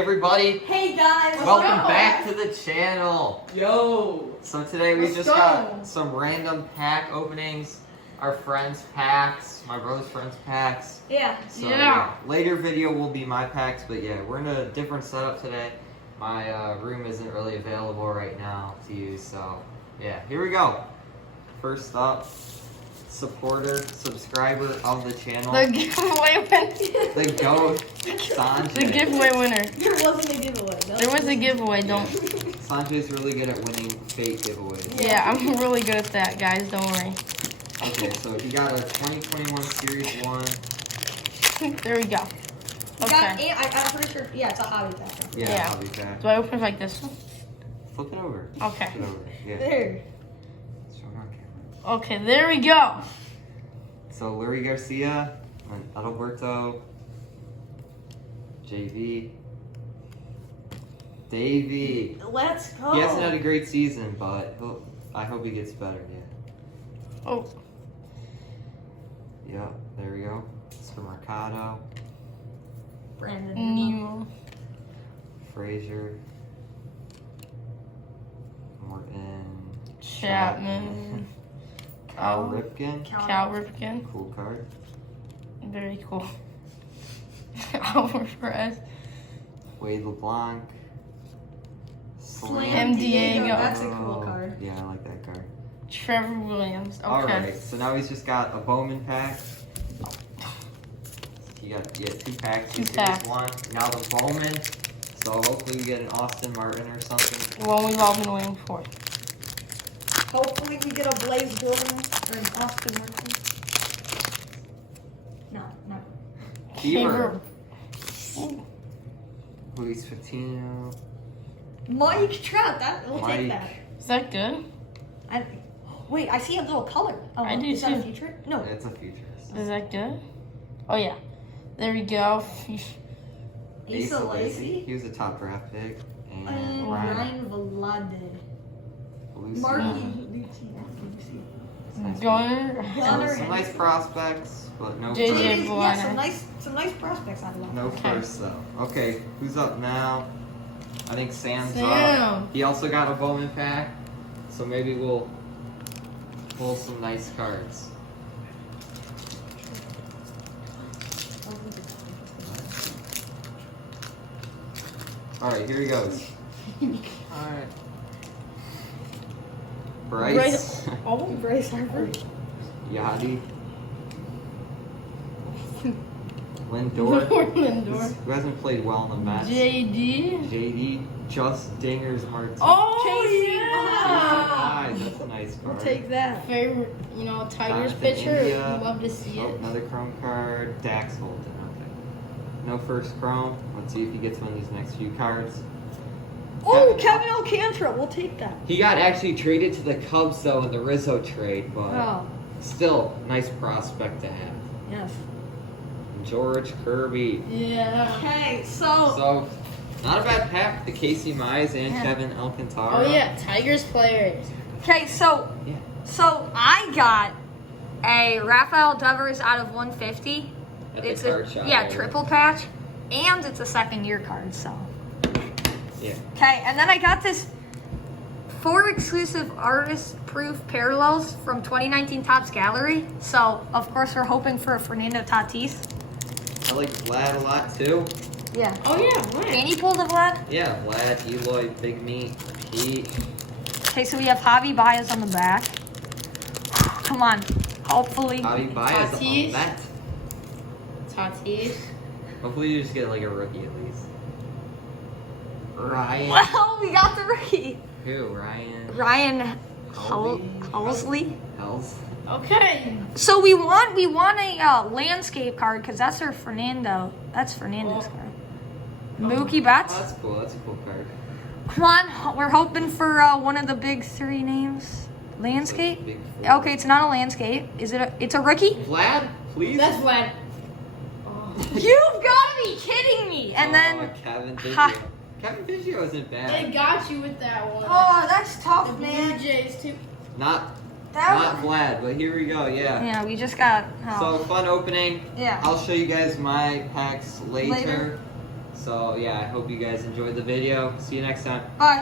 Everybody, Hey guys, welcome back to the channel. Yo! So today we Let's just go. got some random pack openings, our friends' packs, my brother's friends' packs. Yeah. So Yeah. later video will be my packs, but yeah, we're in a different setup today. My room isn't really available right now to use, so yeah, here we go. First up, supporter, subscriber of the channel, The giveaway winner. the GOAT, Sanjay. The giveaway winner. There wasn't a giveaway. There was a giveaway, don't. Sanjay's really good at winning fake giveaways. Yeah, I'm really good at that, guys. Don't worry. Okay, so he got a 2021 Series 1. There we go. Okay. I'm pretty sure. Yeah, it's a hobby pack. Yeah. Hobby pack. Do I open it like this? Flip it over. Okay. Flip it over. Yeah. There. Show it on camera. Okay, there we go. So Lurie Garcia, and Adalberto, JV, Davey. Let's go. He hasn't had a great season, but I hope he gets better. Yeah. Oh, Yeah. There we go. Mr. Mercado, Brandon. Nemo. Frazier, Morton, Chapman. Cal Cal. Ripken. Cal Ripken. Cool card. Very cool. Alvarez. Wade LeBlanc. Slam Diego. That's a cool card. Yeah, I like that card. Trevor Williams. Okay. Alright, so now he's just got a Bowman pack. He got two packs. Two Series packs. 1. Now the Bowman. So hopefully we get an Austin Martin or something. One we've all been waiting for. Hopefully we get a Blaze Jordan or an Austin Martin. No, no. Fever. Luis Patino. Mike Trout. We'll Mike. take that. Is that good? Wait, I see a little color. Oh, I do is that a too. feature? No. It's a future. Is that good? Oh yeah. There we go. Asa Lacy. He was a top draft pick. And Ryan Ryan Vlade. Lucy. Marky. Gunner. Some nice prospects, but no JJ first. Vlade. Some nice prospects out of that. No Okay. first though. Okay, who's up now? I think Sam's Sam. up. He also got a Bowman pack, so maybe we'll pull some nice cards. Alright, here he goes. Alright. Bryce. Oh, Bryce Harper. Yachty. Lindor. Lindor. Who hasn't played well in the match. JD. JD. Just Dingers Martin. Oh Casey yeah. That's a nice card. We'll take that. Favorite, Tigers Jonathan pitcher. India. Love to see Oh, it. another chrome card. Dax Holton. Okay. No first chrome. Let's see if he gets one of these next few cards. Oh, Kevin Alcantara. We'll take that. He got actually traded to the Cubs though in the Rizzo trade, but Oh, still nice prospect to have. yes. George Kirby. Yeah. Okay, so So not a bad pack. The Casey Mize and Yeah. Kevin Alcantara. Oh yeah, Tigers players. okay, so Yeah. I got a Rafael Devers out of 150. At the It's card a shop yeah area. triple patch, and it's a second year card. So Yeah. okay, and then I got this 4 exclusive artist proof parallels from 2019 Topps Gallery. So of course we're hoping for a Fernando Tatis. I like Vlad a lot too. Yeah. Oh yeah, right. And he pulled a Vlad. Yeah, Vlad, Eloy, Big Meat, Pete. Okay, so we have Javi Baez on the back. Come on, hopefully. Javi Baez on Tatis. that. Tatis. Hopefully you just get like a rookie at least. Ryan. Well, we got the rookie. Who? Ryan. Ryan Halsey? Halsley. Hells. Okay. So we want a landscape card because that's our Fernando. That's Fernando's Oh. card. Mookie Betts. Oh, that's cool. That's a cool card. Come on, we're hoping for one of the big 3 names. Landscape. Big four. Okay, it's not a landscape. Is it? It's a rookie. Vlad, please. That's Vlad. Oh. You've got to be kidding me! And then, Kevin Ha. Biggio. Kevin Biggio isn't They bad. got you with that one. oh, that's the tough, Blue man. Jays too. Not That not Vlad, but here we go. Yeah. Yeah, we just got. So fun opening. yeah. I'll show you guys my packs later. Later. So yeah, I hope you guys enjoyed the video. See you next time. Bye.